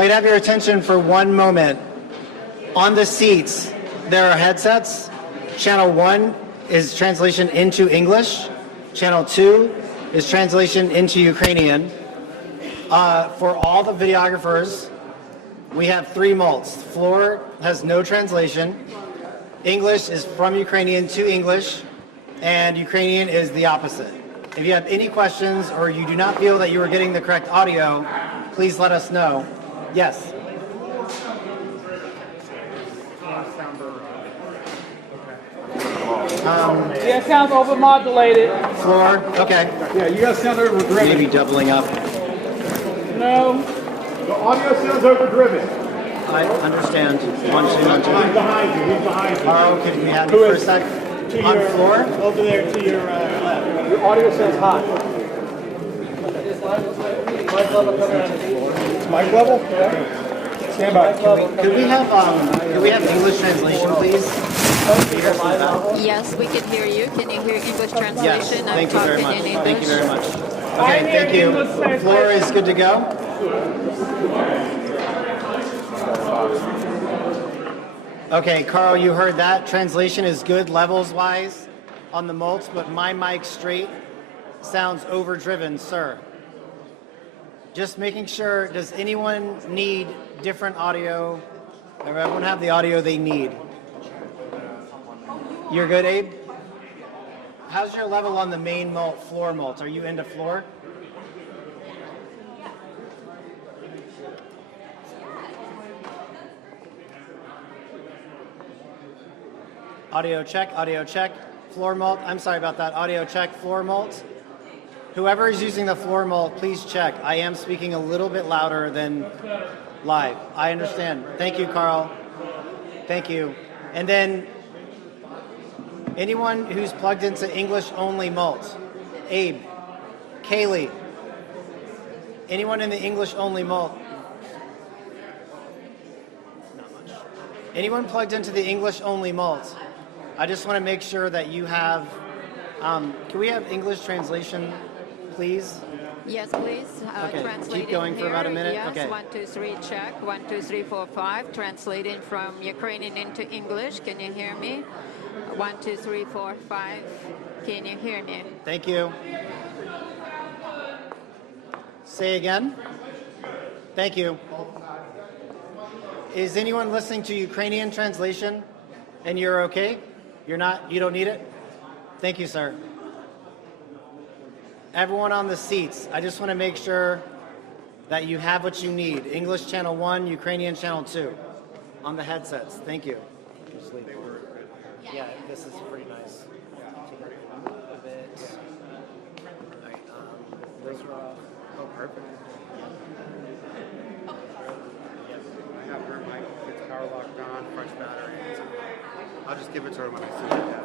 I'd have your attention for one moment. On the seats, there are headsets. Channel 1 is translation into English. Channel 2 is translation into Ukrainian. For all the videographers, we have 3 mults. Floor has no translation. English is from Ukrainian to English, and Ukrainian is the opposite. If you have any questions or you do not feel that you are getting the correct audio, please let us know. Yes? Yeah, it sounds overmodulated. Floor? Okay. Yeah, you guys sound overdriven. Maybe doubling up. No. The audio sounds overdriven. I understand. 1, 2, 1, 2. He's behind you. He's behind you. Carl, could we have you for a sec? On the floor? Over there to your left. Your audio sounds hot. Mic level? Stand by. Could we have English translation, please? Yes, we can hear you. Can you hear English translation? Yes, thank you very much. in English. Thank you very much. Okay, thank you. Floor is good to go. Okay, Carl, you heard that. Translation is good levels-wise on the mults, but my mic straight sounds overdriven, sir. Just making sure, does anyone need different audio? Everyone have the audio they need? You're good, Abe? How's your level on the main mult, floor mult? Are you into floor? Audio check, floor mult. I'm sorry about that. Audio check, floor mult. Whoever is using the floor mult, please check. I am speaking a little bit louder than live. I understand. Thank you, Carl. Thank you. And then anyone who's plugged into English only mult. Abe, Kaylee, anyone in the English only mult? Not much. Anyone plugged into the English only mult? I just want to make sure that you have, can we have English translation, please? Yes, please. Okay, Translating keep going for about a minute. Yes, Okay. 1, 2, 3, check. 1, 2, 3, 4, 5. Translating from Ukrainian into English. Can you hear me? 1, 2, 3, 4, 5. Can you hear me? Thank you. Say again. Thank you. Is anyone listening to Ukrainian translation and you're okay? You're not, you don't need it? Thank you, sir. Everyone on the seats, I just want to make sure that you have what you need. English channel 1, Ukrainian channel 2 on the headsets. Thank you. Just leave it. Yeah, this is pretty nice. Take it a bit. All right, those are all. Oh, perfect. I have her mic, it's power locked on, fresh battery. I'll just give it to her when I see it.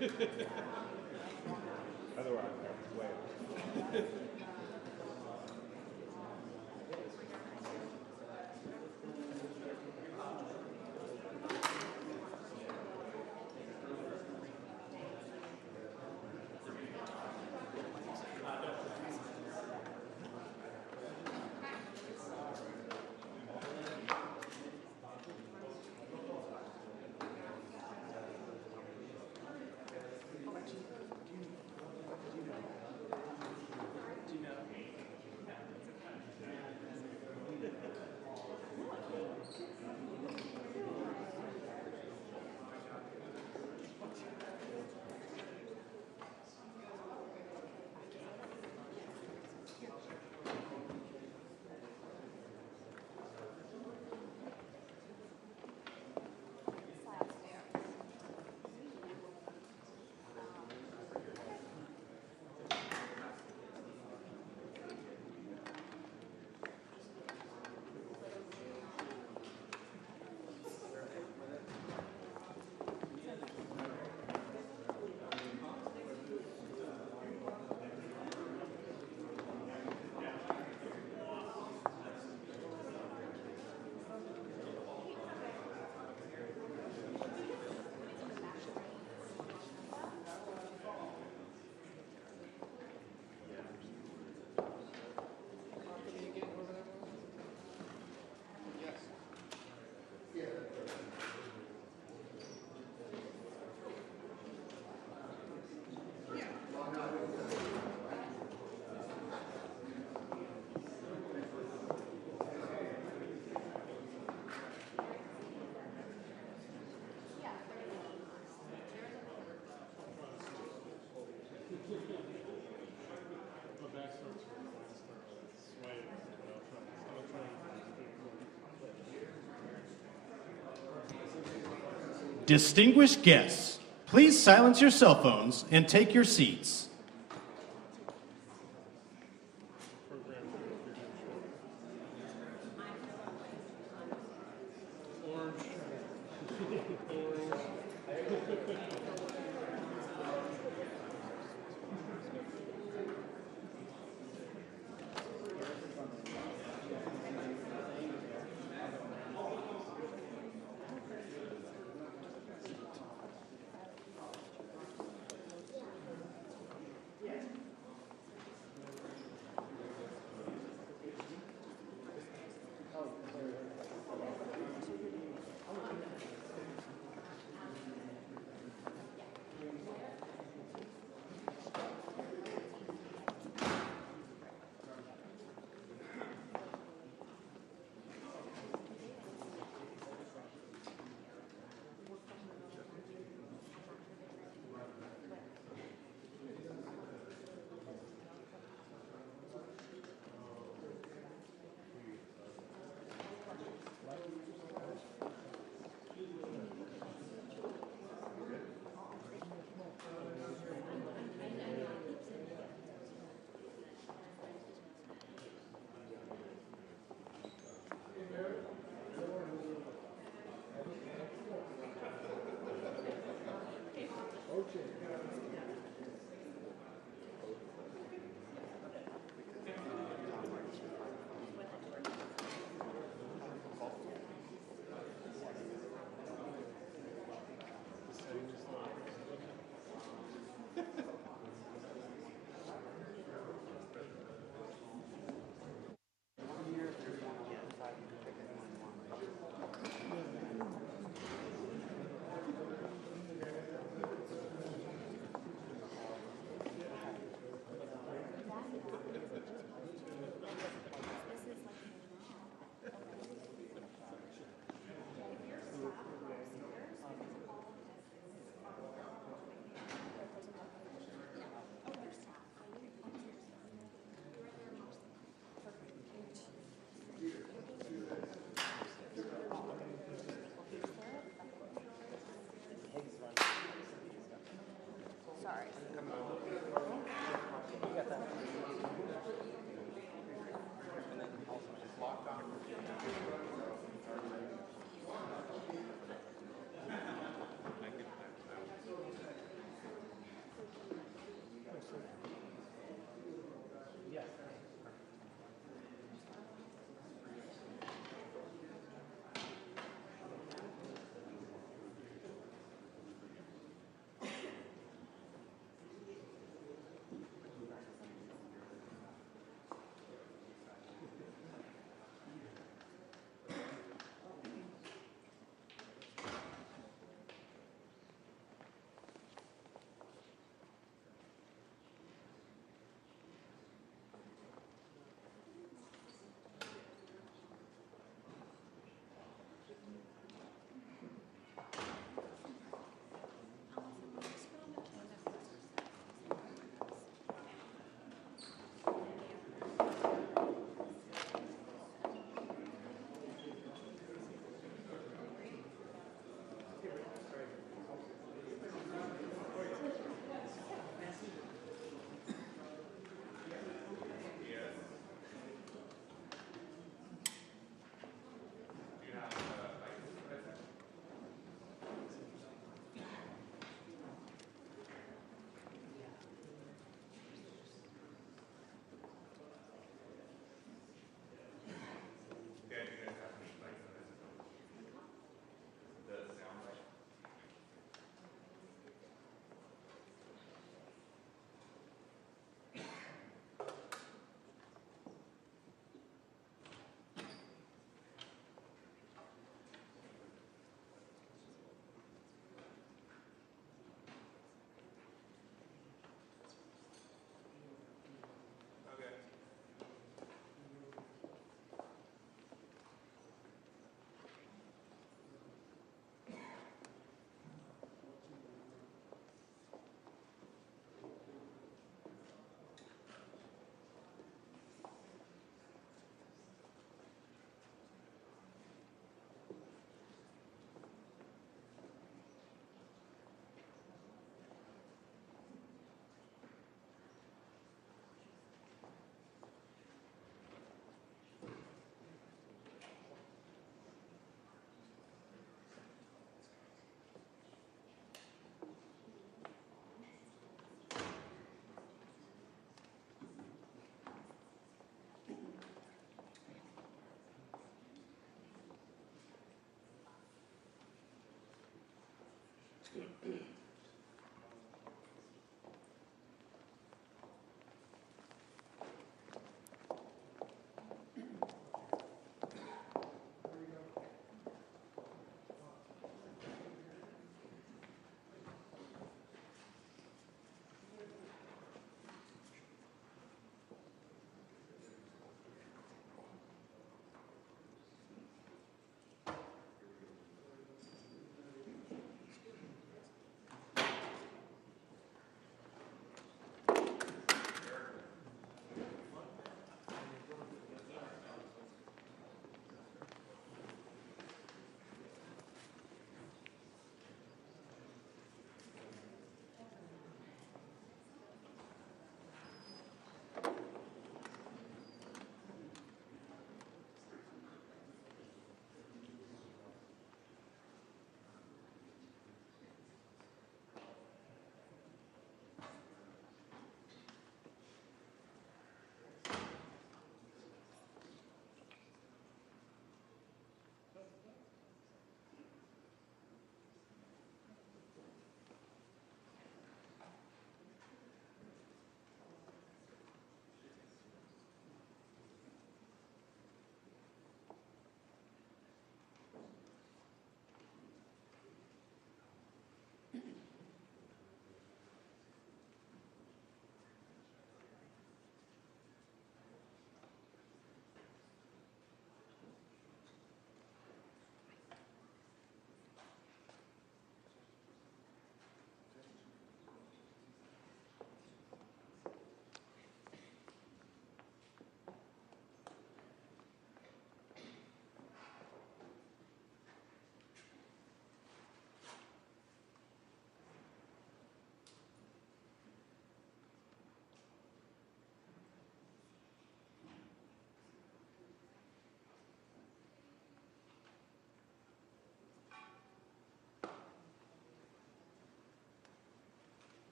Otherwise, that's way. Distinguished guests, please silence your cell phones and take your seats.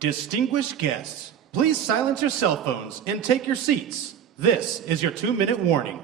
Distinguished guests, please silence your cell phones and take your seats. This is your 2-minute warning.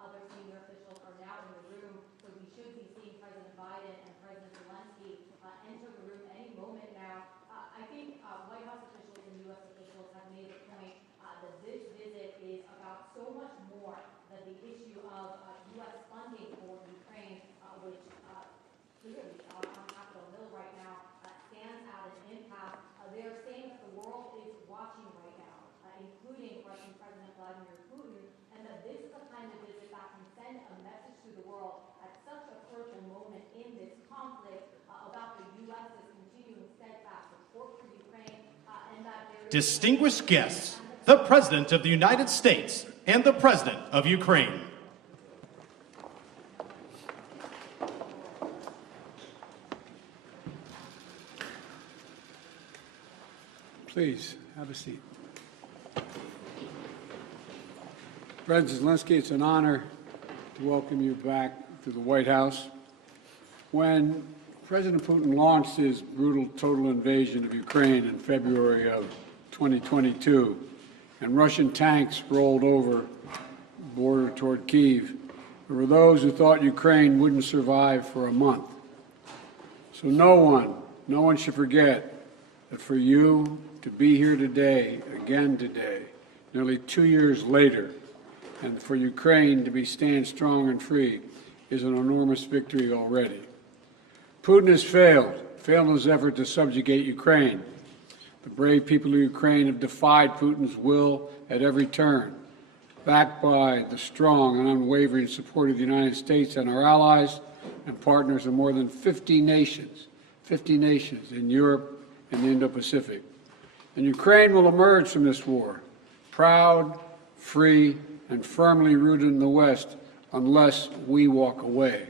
Other senior officials are now in the room, so we should be seeing President Biden and President Zelenski enter the room any moment now. I think White House officials and U.S. officials have made the point that this visit is about so much more than the issue of U.S. funding for Ukraine, which clearly on Capitol Hill right now stands at an impasse. They are saying that the world is watching right now, including Russian President Vladimir Putin, and that this is the kind of visit that can send a message to the world at such a critical moment in this conflict about the U.S.'s continuing steadfast support for Ukraine, and that there is... Distinguished guests, the President of the United States and the President of Ukraine. Please, have a seat. President Zelensky, it's an honor to welcome you back to the White House. When President Putin launched his brutal total invasion of Ukraine in February of 2022, and Russian tanks rolled over the border toward Kyiv, there were those who thought Ukraine wouldn't survive for a month. So no one should forget that for you to be here today, again today, nearly 2 years later, and for Ukraine to stand strong and free is an enormous victory already. Putin has failed in his effort to subjugate Ukraine. The brave people of Ukraine have defied Putin's will at every turn, backed by the strong and unwavering support of the United States and our allies and partners of more than 50 nations in Europe and the Indo-Pacific. And Ukraine will emerge from this war proud, free, and firmly rooted in the West unless we walk away.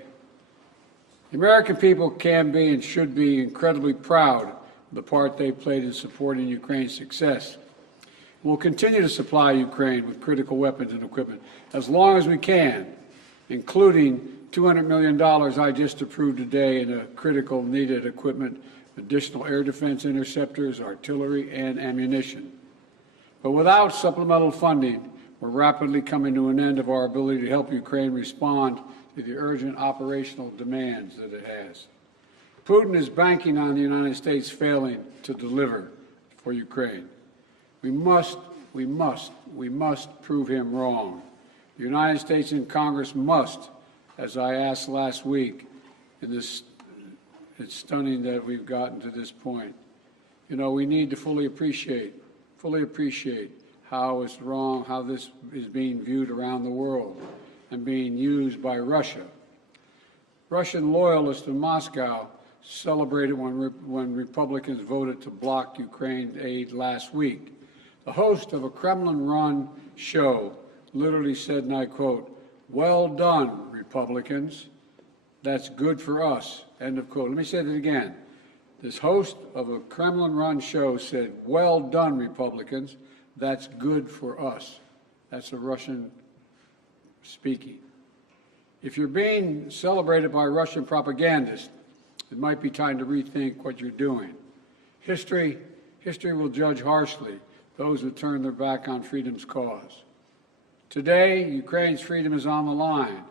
The American people can be and should be incredibly proud of the part they played in supporting Ukraine's success. We'll continue to supply Ukraine with critical weapons and equipment as long as we can, including $200 million I just approved today in a critical needed equipment, additional air defense interceptors, artillery, and ammunition. But without supplemental funding, we're rapidly coming to an end of our ability to help Ukraine respond to the urgent operational demands that it has. Putin is banking on the United States failing to deliver for Ukraine. We must prove him wrong. The United States and Congress must, as I asked last week, it's stunning that we've gotten to this point. You know, we need to fully appreciate how it's wrong, how this is being viewed around the world and being used by Russia. Russian loyalists in Moscow celebrated when Republicans voted to block Ukraine aid last week. The host of a Kremlin-run show literally said, and I quote, "Well done, Republicans. That's good for us," end of quote. Let me say that again. This host of a Kremlin-run show said, "Well done, Republicans. That's good for us." That's a Russian speaking. If you're being celebrated by Russian propagandists, it might be time to rethink what you're doing. History will judge harshly those who turn their back on freedom's cause. Today, Ukraine's freedom is on the line,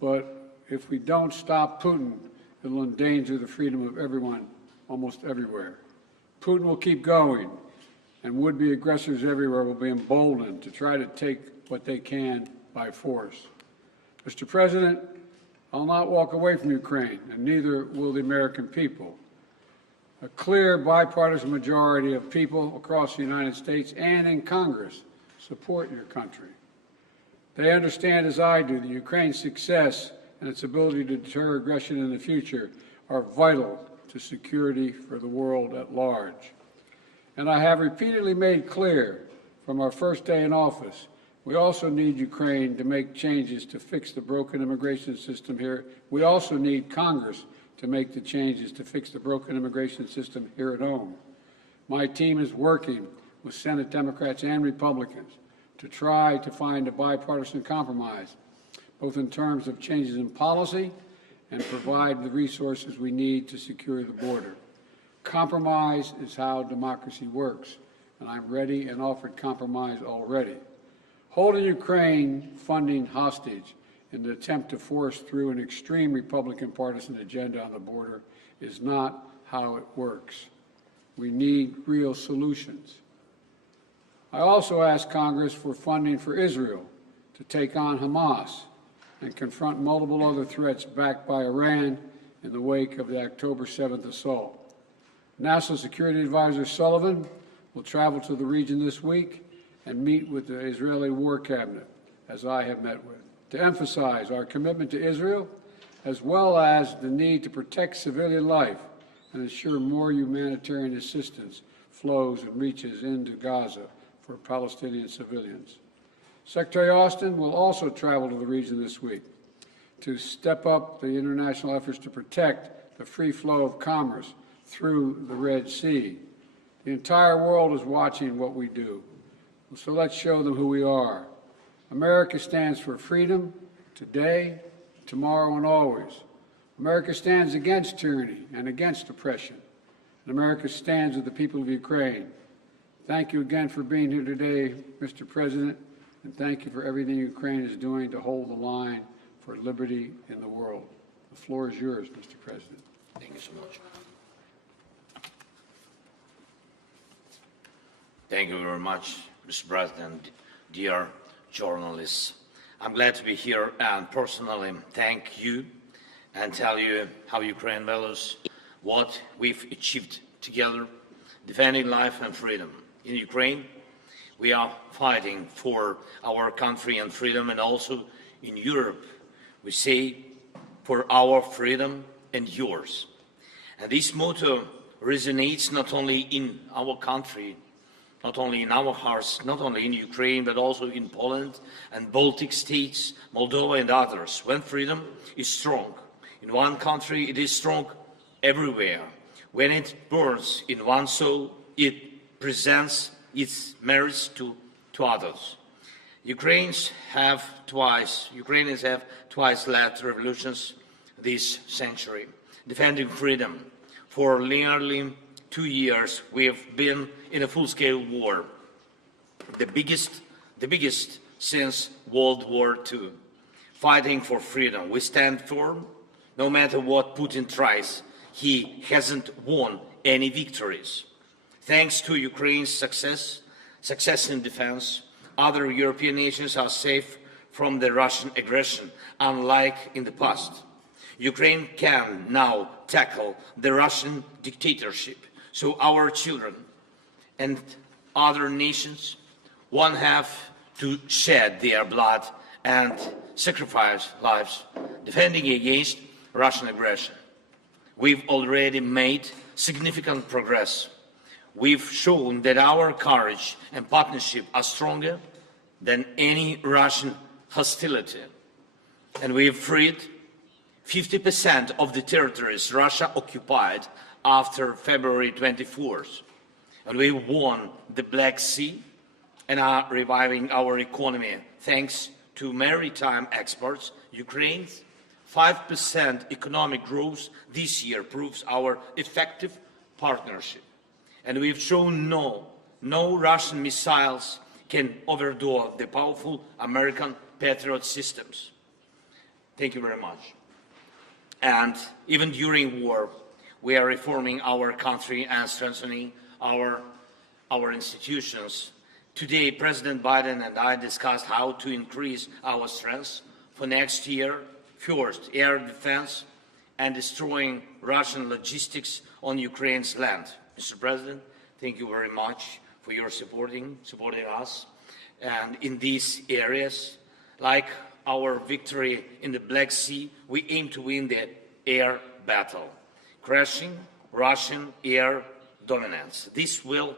but if we don't stop Putin it will endanger the freedom of everyone almost everywhere. Putin will keep going, and would-be aggressors everywhere will be emboldened to try to take what they can by force. Mr. President, I'll not walk away from Ukraine, and neither will the American people. A clear bipartisan majority of people across the United States and in Congress support your country. They understand, as I do, that Ukraine's success and its ability to deter aggression in the future are vital to security for the world at large. And I have repeatedly made clear from our first day in office, we also need Ukraine to make changes to fix the broken immigration system here. We also need Congress to make the changes to fix the broken immigration system here at home. My team is working with Senate Democrats and Republicans to try to find a bipartisan compromise, both in terms of changes in policy and provide the resources we need to secure the border. Compromise is how democracy works, and I'm ready and offered compromise already. Holding Ukraine funding hostage in the attempt to force through an extreme Republican partisan agenda on the border is not how it works. We need real solutions. I also asked Congress for funding for Israel to take on Hamas and confront multiple other threats backed by Iran in the wake of the October 7th assault. National Security Advisor Sullivan will travel to the region this week and meet with the Israeli War Cabinet, as I have met with, to emphasize our commitment to Israel, as well as the need to protect civilian life and ensure more humanitarian assistance flows and reaches into Gaza for Palestinian civilians. Secretary Austin will also travel to the region this week to step up the international efforts to protect the free flow of commerce through the Red Sea. The entire world is watching what we do, so let's show them who we are. America stands for freedom today, tomorrow, and always. America stands against tyranny and against oppression. And America stands with the people of Ukraine. Thank you again for being here today, Mr. President, and thank you for everything Ukraine is doing to hold the line for liberty in the world. The floor is yours, Mr. President. Thank you so much. Thank you very much, Mr. President, dear journalists. I'm glad to be here and personally thank you and tell you how Ukraine values what we've achieved together, defending life and freedom. In Ukraine, we are fighting for our country and freedom, and also in Europe, we say for our freedom and yours. And this motto resonates not only in our country, not only in our hearts, not only in Ukraine, but also in Poland and Baltic states, Moldova and others. When freedom is strong in one country, it is strong everywhere. When it burns in one soul, it presents its merits to others. Ukrainians have twice led revolutions this century, defending freedom. For nearly 2 years, we have been in a full-scale war, the biggest since World War II, fighting for freedom. We stand firm, no matter what Putin tries. He hasn't won any victories. Thanks to Ukraine's success in defense, other European nations are safe from the Russian aggression, unlike in the past. Ukraine can now tackle the Russian dictatorship, so our children and other nations won't have to shed their blood and sacrifice lives defending against Russian aggression. We've already made significant progress. We've shown that our courage and partnership are stronger than any Russian hostility. And we've freed 50% of the territories Russia occupied after February 24th. And we won the Black Sea and are reviving our economy. Thanks to maritime exports, Ukraine's 5% economic growth this year proves our effective partnership. And we've shown no Russian missiles can overthrow the powerful American Patriot systems. Thank you very much. And even during war, we are reforming our country and strengthening our institutions. Today, President Biden and I discussed how to increase our strength for next year. First, air defense and destroying Russian logistics on Ukraine's land. Mr. President, thank you very much for your supporting us. And in these areas, like our victory in the Black Sea, we aim to win the air battle, crushing Russian air dominance. This will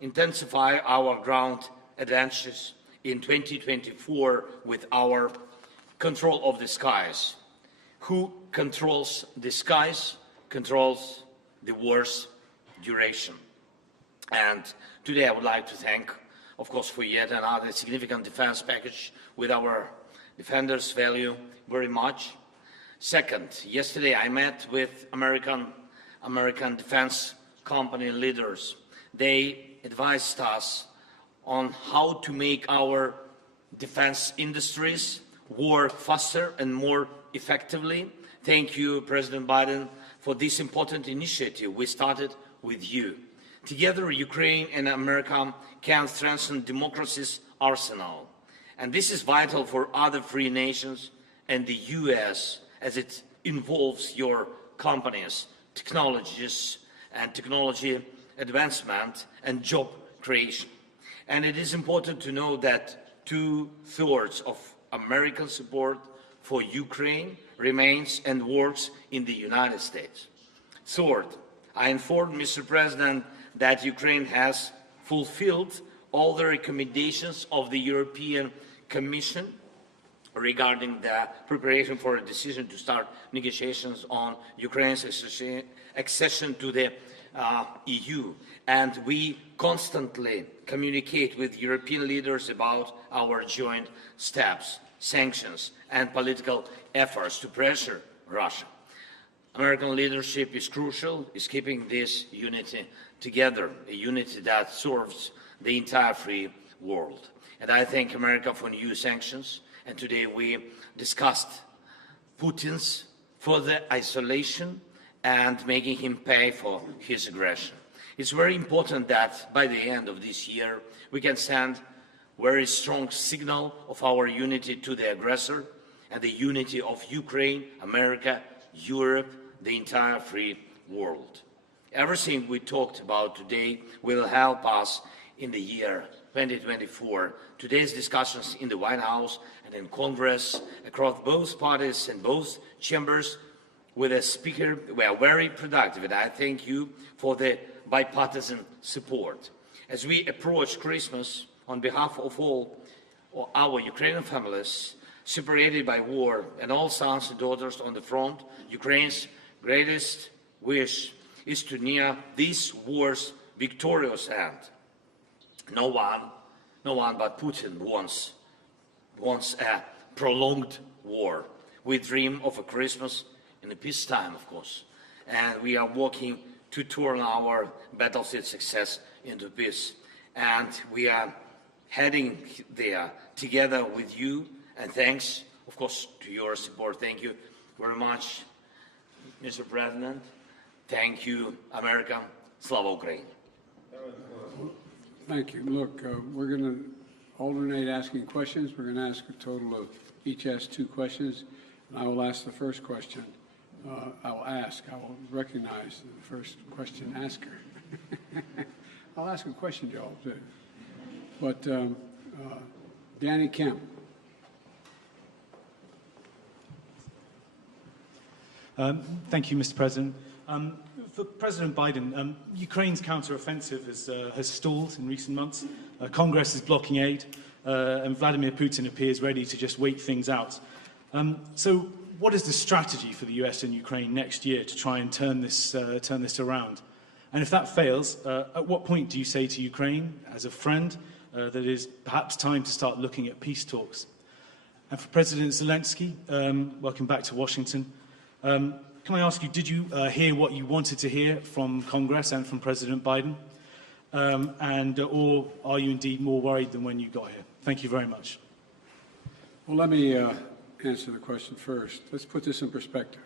intensify our ground advantages in 2024 with our control of the skies. Who controls the skies controls the war's duration. And today I would like to thank, of course, for yet another significant defense package with our defenders value very much. Second, yesterday I met with American defense company leaders. They advised us on how to make our defense industries work faster and more effectively. Thank you, President Biden, for this important initiative we started with you. Together, Ukraine and America can strengthen democracy's arsenal. And this is vital for other free nations and the US as it involves your companies, technologies, and technology advancement and job creation. And it is important to know that 2/3 of American support for Ukraine remains and works in the United States. Third, I informed Mr. President that Ukraine has fulfilled all the recommendations of the European Commission regarding the preparation for a decision to start negotiations on Ukraine's accession to the EU. And we constantly communicate with European leaders about our joint steps, sanctions, and political efforts to pressure Russia. American leadership is crucial, is keeping this unity together, a unity that serves the entire free world. And I thank America for new sanctions. And today we discussed Putin's further isolation and making him pay for his aggression. It's very important that by the end of this year we can send a very strong signal of our unity to the aggressor and the unity of Ukraine, America, Europe, the entire free world. Everything we talked about today will help us in the year 2024. Today's discussions in the White House and in Congress across both parties and both chambers with a speaker were very productive, and I thank you for the bipartisan support. As we approach Christmas, on behalf of all our Ukrainian families separated by war and all sons and daughters on the front, Ukraine's greatest wish is to near this war's victorious end. No one but Putin wants a prolonged war. We dream of a Christmas in a peacetime, of course, and we are working to turn our battlefield success into peace. And we are heading there together with you, and thanks, of course, to your support. Thank you very much, Mr. President. Thank you, America. Slava Ukraini. Thank you. Look, we're going to alternate asking questions. We're going to ask a total of, each ask 2 questions, and I will ask the first question. I will recognize the first question asker. I'll ask a question, Joel, too. But Danny Kemp. Thank you, Mr. President. For President Biden, Ukraine's counteroffensive has stalled in recent months. Congress is blocking aid, and Vladimir Putin appears ready to just wait things out. So what is the strategy for the US and Ukraine next year to try and turn this around? And if that fails, at what point do you say to Ukraine, as a friend, that it is perhaps time to start looking at peace talks? And for President Zelensky, welcome back to Washington. Can I ask you, did you hear what you wanted to hear from Congress and from President Biden? Or are you indeed more worried than when you got here? Thank you very much. Well, let me answer the question first. Let's put this in perspective.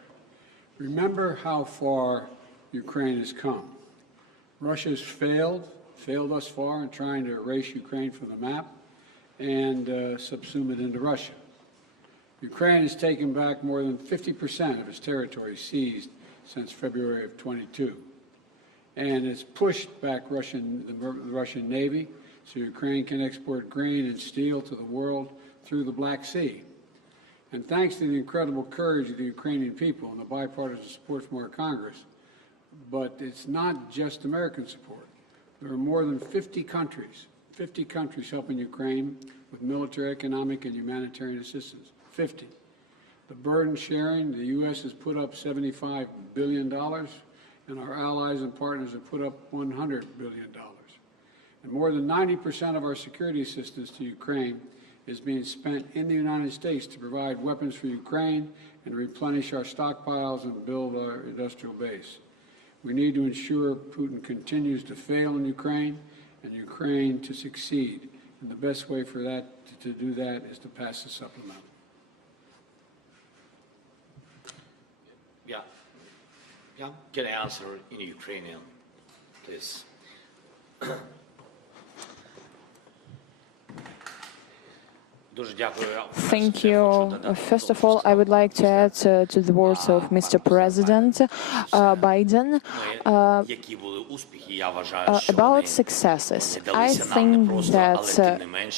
Remember how far Ukraine has come. Russia's failed thus far in trying to erase Ukraine from the map and subsume it into Russia. Ukraine has taken back more than 50% of its territory seized since February of 22, and it's pushed back the Russian Navy so Ukraine can export grain and steel to the world through the Black Sea. And thanks to the incredible courage of the Ukrainian people and the bipartisan support from our Congress, but it's not just American support. There are more than 50 countries helping Ukraine with military, economic, and humanitarian assistance. 50. The burden sharing, the U.S. has put up $75 billion, and our allies and partners have put up $100 billion. And more than 90% of our security assistance to Ukraine is being spent in the United States to provide weapons for Ukraine and replenish our stockpiles and build our industrial base. We need to ensure Putin continues to fail in Ukraine and Ukraine to succeed. And the best way for that to do that is to pass the supplemental. Yeah. Can I answer in Ukrainian, please? Thank you. First of all, I would like to add to the words of Mr. President Biden about successes. I think that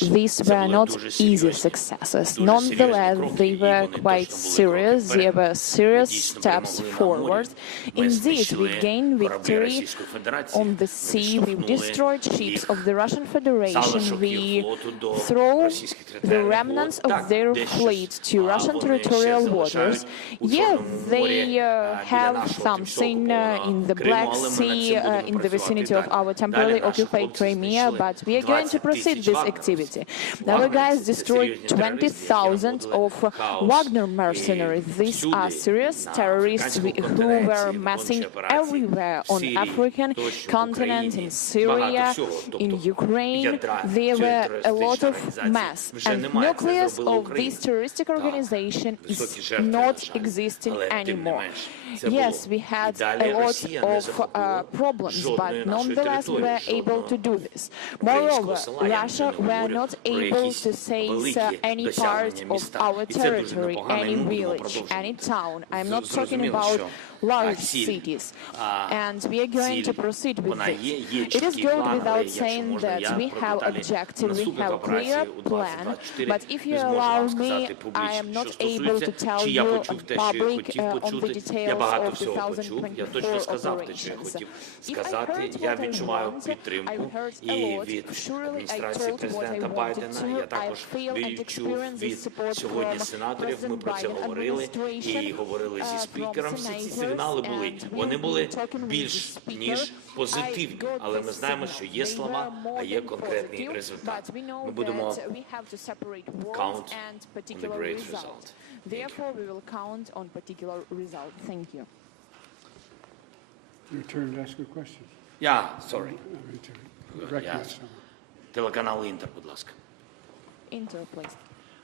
these were not easy successes. Nonetheless, they were quite serious. They were serious steps forward. Indeed, we gained victory on the sea. We destroyed ships of the Russian Federation. We threw the remnants of their fleet to Russian territorial waters. Yeah, they have something in the Black Sea, in the vicinity of our temporarily occupied Crimea, but we are going to proceed this activity. Our guys destroyed 20,000 of Wagner mercenaries. These are serious terrorists who were massing everywhere on African continent, in Syria, in Ukraine. There were a lot of mass, and nucleus of this terroristic organization is not existing anymore. Yes, we had a lot of problems, but nonetheless we were able to do this. Moreover, Russia were not able to seize any part of our territory, any village, any town. I'm not talking about large cities, and we are going to proceed with this. It is good without saying that we have objective, we have clear plan, but if you allow me, I am not able to tell you in public on the details of 2024 operations. If I heard what I want, I heard a lot. Surely I told what I wanted to. I feel and experience the support from President Biden administration, from senators. Сигнали були, вони були більш ніж позитивні, але ми знаємо, що є слова, а є конкретний результат. Ми будемо count on the great result. Therefore, we will count on particular result. Thank you. Your turn to ask a question. Sorry. Телеканал Інтер, будь ласка. Inter, please.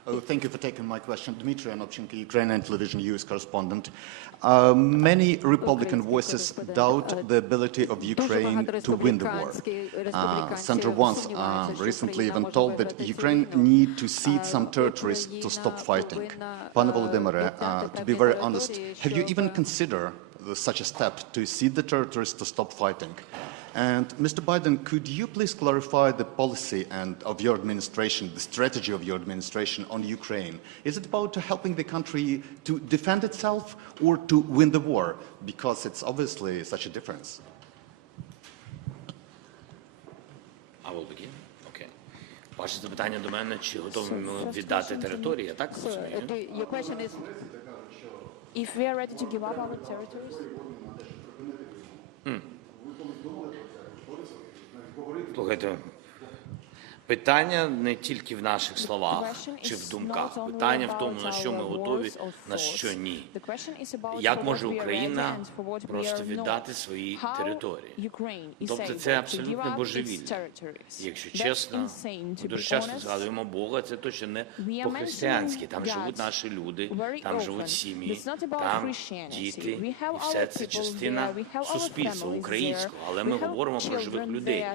Oh, thank you for taking my question. Dmitry Anopchenko, Ukrainian television US correspondent. Many Republican voices doubt the ability of Ukraine to win the war. Senator once recently even told that Ukraine need to cede some territories to stop fighting. Pane Volodymyr, to be very honest, have you even considered such a step to cede the territories to stop fighting? And Mr. Biden, could you please clarify the policy of your administration, the strategy of your administration on Ukraine? Is it about helping the country to defend itself or to win the war? Because it's obviously such a difference. I will begin. Okay. Ваше запитання до мене, чи готові ми віддати території, я так розумію? Your question is, if we are ready to give up our territories? Слухайте, Питання не тільки в наших словах чи в думках. Питання в тому, на що ми готові, на що ні. Як може Україна просто віддати свої території? Тобто це абсолютно божевілля. Якщо чесно, ми дуже часто згадуємо Бога, це точно не по-християнськи. Там живуть наші люди, там живуть сім'ї, там діти. І все це частина суспільства українського. Але ми говоримо про живих людей.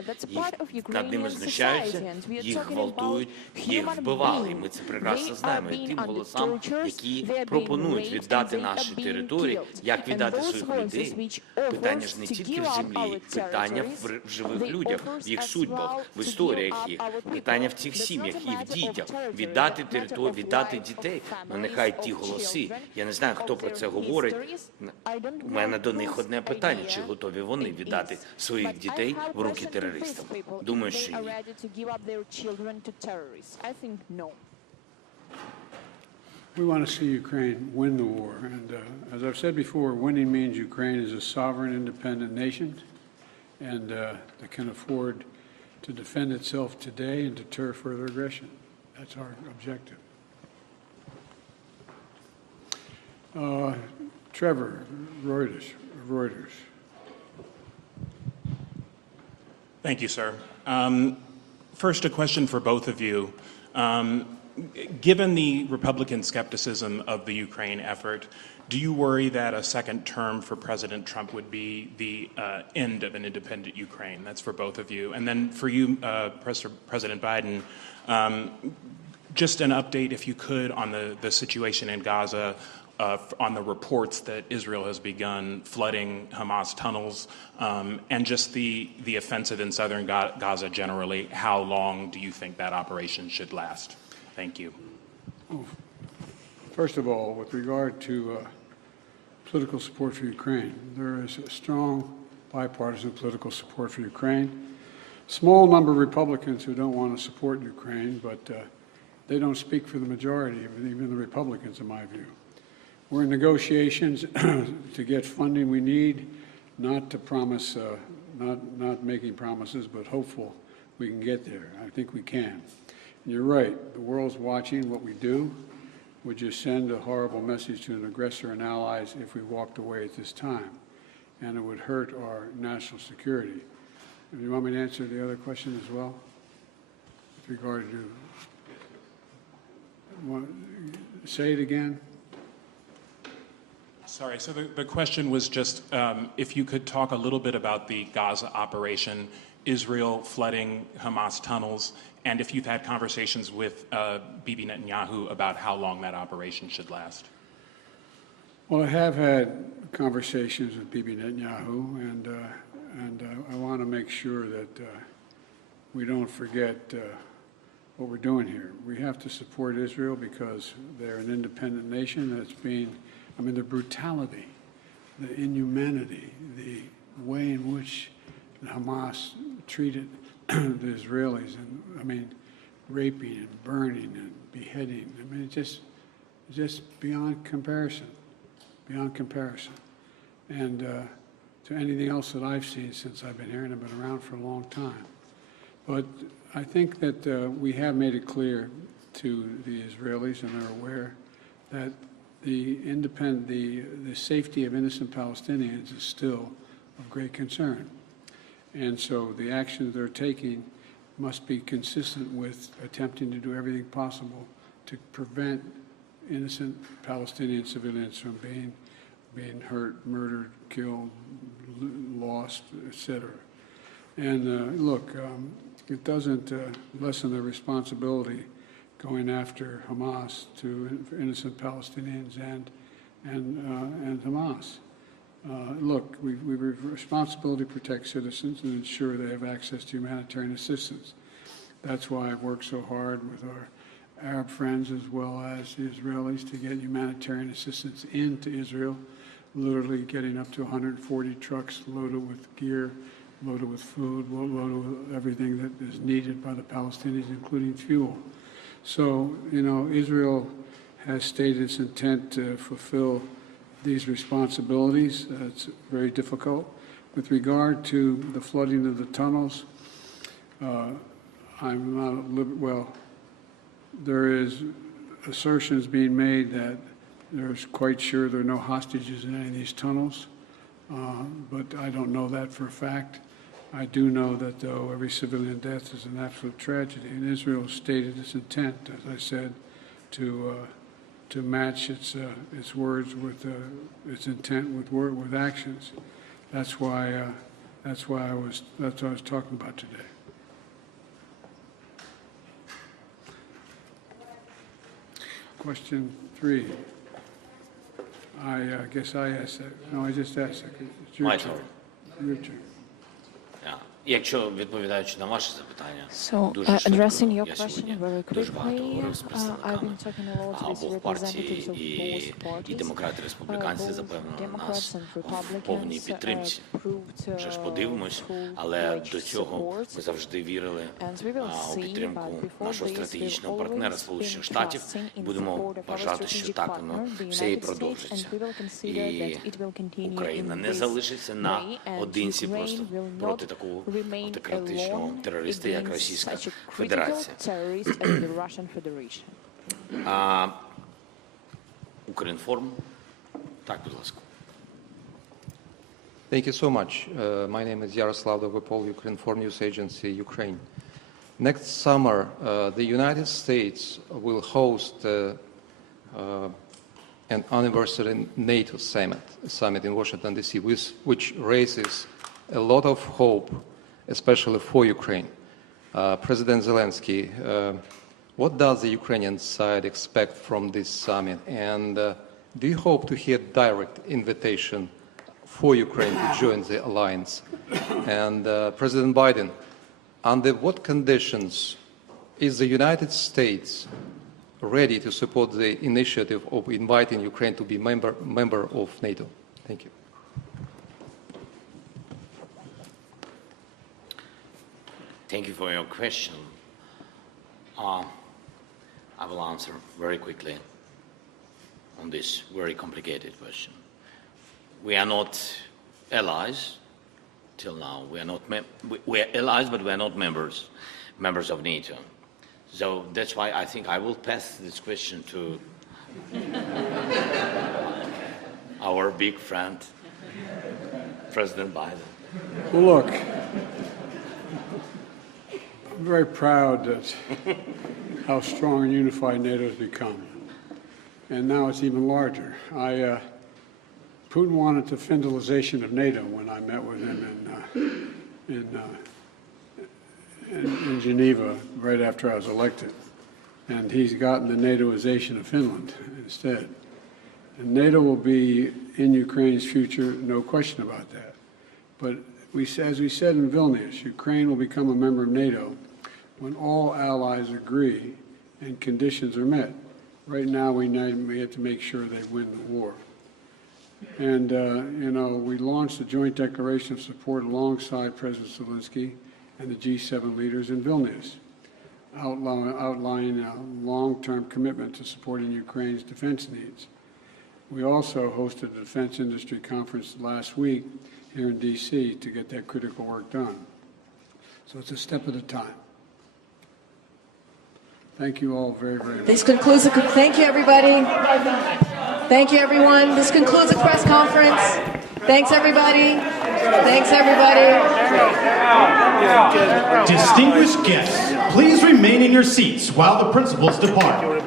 Їх над ними знущаються, їх гвалтують, їх вбивали. І ми це прекрасно знаємо. І тим голосам, які пропонують віддати наші території, як віддати своїх людей, питання ж не тільки в землі, питання в живих людях, в їх судьбах, в історіях їх, питання в цих сім'ях і в дітях. Віддати територію, віддати дітей. Ну нехай ті голоси. Я не знаю, хто про це говорить. У мене до них одне питання, чи готові вони віддати своїх дітей в руки терористам? Думаю, що ні. We want to see Ukraine win the war. And as I've said before, winning means Ukraine is a sovereign, independent nation and that can afford to defend itself today and deter further aggression. That's our objective. Trevor, Reuters. Thank you, sir. First, a question for both of you. Given the Republican skepticism of the Ukraine effort, do you worry that a second term for President Trump would be the end of an independent Ukraine? That's for both of you. And then for you, President Biden, just an update, if you could, on the situation in Gaza, on the reports that Israel has begun flooding Hamas tunnels, and just the offensive in southern Gaza generally. How long do you think that operation should last? Thank you. First of all, with regard to political support for Ukraine, there is a strong bipartisan political support for Ukraine. Small number of Republicans who don't want to support Ukraine, but they don't speak for the majority, even the Republicans, in my view. We're in negotiations to get funding we need, not to promise, not making promises, but hopeful we can get there. I think we can. And you're right, the world's watching what we do. Would just send a horrible message to an aggressor and allies if we walked away at this time. And it would hurt our national security. Do you want me to answer the other question as well? With regard to, say it again? Sorry, so the question was just if you could talk a little bit about the Gaza operation, Israel flooding Hamas tunnels, and if you've had conversations with Bibi Netanyahu about how long that operation should last. Well, I have had conversations with Bibi Netanyahu, and I want to make sure that we don't forget what we're doing here. We have to support Israel because they're an independent nation that's being, I mean, the brutality, the inhumanity, the way in which Hamas treated the Israelis, and I mean, raping and burning and beheading. I mean, it's just beyond comparison, and to anything else that I've seen since I've been here, and I've been around for a long time. But I think that we have made it clear to the Israelis, and they're aware that the safety of innocent Palestinians is still of great concern. And so the actions they're taking must be consistent with attempting to do everything possible to prevent innocent Palestinian civilians from being hurt, murdered, killed, lost, etc. And look, it doesn't lessen the responsibility going after Hamas to innocent Palestinians and Hamas. Look, we have a responsibility to protect citizens and ensure they have access to humanitarian assistance. That's why I've worked so hard with our Arab friends as well as the Israelis to get humanitarian assistance into Israel, literally getting up to 140 trucks loaded with gear, loaded with food, loaded with everything that is needed by the Palestinians, including fuel. So, you know, Israel has stated its intent to fulfill these responsibilities. It's very difficult. With regard to the flooding of the tunnels, I'm not, well, there is assertions being made that they're quite sure there are no hostages in any of these tunnels, but I don't know that for a fact. I do know that, though, every civilian death is an absolute tragedy, and Israel stated its intent, as I said, to match its words with its intent with actions. That's what I was talking about today. Question 3. I guess I asked that. No, I just asked that. It's your turn. Your turn. Якщо відповідаючи на ваше запитання, So, addressing your question very quickly, I've been talking a lot with representatives of both parties. демократи, республіканці запевнили нас в повній підтримці. Вже ж подивимось, але до цього ми завжди вірили у підтримку нашого стратегічного партнера Сполучених Штатів і будемо вважати, що так воно все і продовжиться. І Україна не залишиться наодинці просто проти такого автократичного терориста, як Російська Федерація. Укрінформ. Так, будь ласка. Thank you so much. My name is Yaroslav Dovopol, Ukrinform News Agency, Ukraine. Next summer, the United States will host an anniversary NATO summit in Washington, D.C., which raises a lot of hope, especially for Ukraine. President Zelensky, what does the Ukrainian side expect from this summit? And do you hope to hear direct invitation for Ukraine to join the alliance? And President Biden, under what conditions is the United States ready to support the initiative of inviting Ukraine to be member of NATO? Thank you. Thank you for your question. I will answer very quickly on this very complicated question. We are not allies till now. We are allies, but we are not members of NATO. So that's why I think I will pass this question to our big friend, President Biden. Well, look, I'm very proud that how strong and unified NATO has become. And now it's even larger. Putin wanted the federalization of NATO when I met with him in Geneva right after I was elected. And he's gotten the NATOization of Finland instead. And NATO will be in Ukraine's future, no question about that. But as we said in Vilnius, Ukraine will become a member of NATO when all allies agree and conditions are met. Right now, we have to make sure they win the war. And, we launched a joint declaration of support alongside President Zelensky and the G7 leaders in Vilnius, outlining a long-term commitment to supporting Ukraine's defense needs. We also hosted a defense industry conference last week here in D.C. to get that critical work done. So it's a step at a time. Thank you all very, very much. This concludes thank you, everybody. Thank you, everyone. This concludes the press conference. Thanks, everybody. Thanks, everybody. Distinguished guests, please remain in your seats while the principals depart.